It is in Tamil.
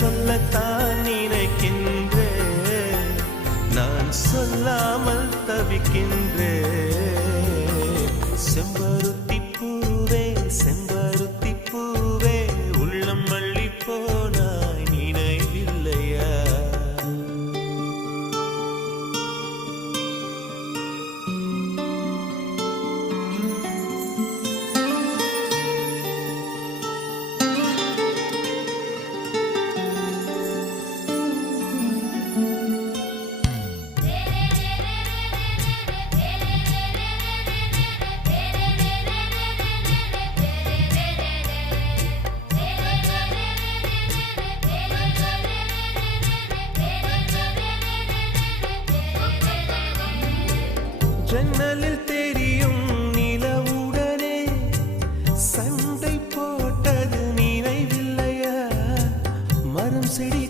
சொல்லத்தான் நினைக்கின்றேன், நான் சொல்லாமல் தவிக்கின்றேன். செம்பருத்தி பூவே செம்பருத்தி பூவே உள்ளம் மல்லி போனாய் நினைவில்லையா? ஜன்னலில் தெரியும் நிலவுடனே சண்டை போட்டது நினைவில்லையா? மரம் செடி